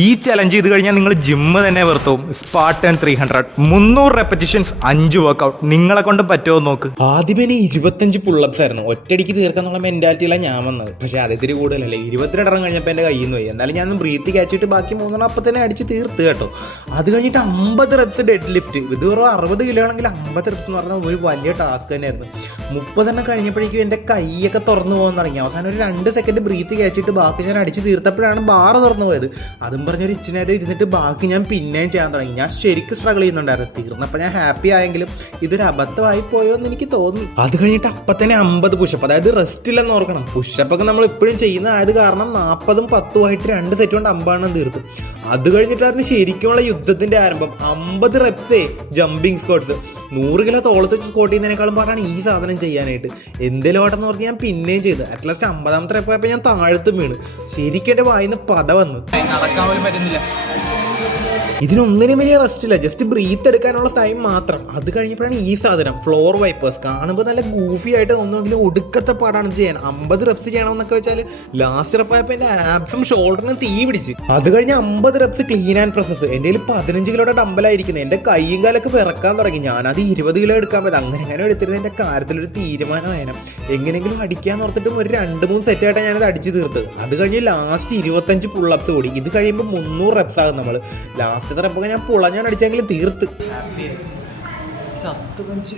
ഈ ചലഞ്ച് ചെയ്ത് കഴിഞ്ഞാൽ നിങ്ങൾ ജിമ്മ് തന്നെ വെറുത്തും. സ്പാർട്ടൻ 300 300 റെപ്പറ്റീഷൻസ് 5 വർക്കൗട്ട് നിങ്ങളെ കൊണ്ട് പറ്റുമോ നോക്ക്. ആദ്യമേ 25 പുള്ളപ്സ് ആയിരുന്നു, ഒറ്റയടിക്ക് തീർക്കാന്നുള്ള മെന്റാലിറ്റിയിലാണ് ഞാൻ വന്നത്. പക്ഷേ അതിത്തിരി കൂടുതലല്ലേ, 22 കഴിഞ്ഞപ്പോൾ എൻ്റെ കയ്യിൽ നിന്ന് പോയി. എന്നാലും ഞാൻ ബ്രീത്ത് കഴിച്ചിട്ട് ബാക്കി 3 അപ്പം തന്നെ അടിച്ച് തീർത്ത് കേട്ടോ. അത് കഴിഞ്ഞിട്ട് 50 റെപ്സ് ഡെഡ് ലിഫ്റ്റ്. ഇത് വെറും 60 കിലോ ആണെങ്കിൽ 50 റെപ്സ് എന്ന് പറഞ്ഞാൽ ഒരു വലിയ ടാസ്ക് തന്നെയായിരുന്നു. 30 കഴിഞ്ഞപ്പോഴേക്കും എൻ്റെ കൈയൊക്കെ തുറന്നു പോകാൻ തുടങ്ങി. അവസാനം ഒരു 2 സെക്കൻഡ് ബ്രീത്ത് കഴിച്ചിട്ട് ബാക്കി ഞാൻ അടിച്ച് തീർത്തപ്പോഴാണ് ബാറ് തുറന്നു പോയത്. അതും പറഞ്ഞൊരു ഇച്ചിനേരം ഇരുന്നിട്ട് ബാക്കി ഞാൻ പിന്നെയും ചെയ്യാൻ തുടങ്ങി. ഞാൻ ശരിക്കും സ്ട്രഗിൾ ചെയ്യുന്നുണ്ടായിരുന്നു. തീർന്നപ്പോൾ ഞാൻ ഹാപ്പി ആയെങ്കിലും ഇതൊരു അബദ്ധമായി പോയോ എന്ന് എനിക്ക് തോന്നി. അത് കഴിഞ്ഞിട്ട് അപ്പം തന്നെ 50 പുഷപ്പ്, അതായത് റെസ്റ്റ് ഇല്ലെന്ന് ഓർക്കണം. പുഷപ്പൊക്കെ നമ്മൾ ഇപ്പോഴും ചെയ്യുന്നതായത് കാരണം 40ഉം 10ഉം ആയിട്ട് 2 സെറ്റ് കൊണ്ട് 50 തീർത്തു. അത് കഴിഞ്ഞിട്ടായിരുന്നു ശരിക്കുമുള്ള യുദ്ധത്തിന്റെ ആരംഭം. 50 റെപ്സേ ജമ്പിങ് സ്ക്വാട്സ്. 100 കിലോ തോളത്ത് വെച്ച് സ്ക്വാട്ട് ചെയ്യുന്നതിനേക്കാളും പാടാണ് ഈ സാധനം ചെയ്യാനായിട്ട്. എന്തേലും ഓട്ടെന്ന് പറഞ്ഞ് ഞാൻ പിന്നെയും ചെയ്തു. അറ്റ്ലാസ്റ്റ് 50ാമത്തെ റെപ്പായപ്പോൾ ഞാൻ താഴത്തും വീണ്. ശരിക്കും എൻ്റെ വായിന്ന് പത വന്നു, നടക്കാൻ പോലും പറ്റുന്നില്ല. ഇതിനൊന്നിനും വലിയ റെസ്റ്റ് ഇല്ല, ജസ്റ്റ് ബ്രീത്ത് എടുക്കാനുള്ള ടൈം മാത്രം. അത് കഴിഞ്ഞപ്പോഴാണ് ഈ സാധനം ഫ്ലോർ വൈപ്പേഴ്സ്. കാണുമ്പോൾ നല്ല ഗൂഫി ആയിട്ട് ഒന്നുമെങ്കിലും ഒടുക്കത്തെ പാടാണ് ചെയ്യാൻ. 50 റെപ്സ് ചെയ്യണമെന്നൊക്കെ വെച്ചാൽ ലാസ്റ്റ് റെപ്പായപ്പോൾ എൻ്റെ ആബ്സും ഷോൾഡറിനും തീ പിടിച്ച്. അത് കഴിഞ്ഞ് 50 റെപ്സ് ക്ലീൻ ആൻഡ് പ്രൊസസ്. എൻ്റെ കയ്യിൽ 15 കിലോയുടെ ഡമ്പലായിരിക്കുന്നത്. എൻ്റെ കൈയും കാലൊക്കെ വിറക്കാൻ തുടങ്ങി. ഞാനത് 20 കിലോ എടുക്കാൻ പറ്റും. അങ്ങനെ എടുത്തിരുന്ന എൻ്റെ കാര്യത്തിലൊരു തീരുമാനമായിരുന്നു. എങ്ങനെയെങ്കിലും അടിക്കാന്ന് ഓർത്തിട്ടും ഒരു 2-3 സെറ്റായിട്ടാണ് ഞാനത് അടിച്ച് തീർത്തത്. അത് കഴിഞ്ഞ് ലാസ്റ്റ് 25 പുള്ളപ്സ് കൂടി. ഇത് കഴിയുമ്പോൾ 300 റെപ്സ് ആകും നമ്മൾ. ലാസ്റ്റ് റെപ്പൊക്കെ ഞാൻ പുളഞ്ഞാൻ അടിച്ചെങ്കിലും തീർത്ത്. ചത്ത് പഞ്ച്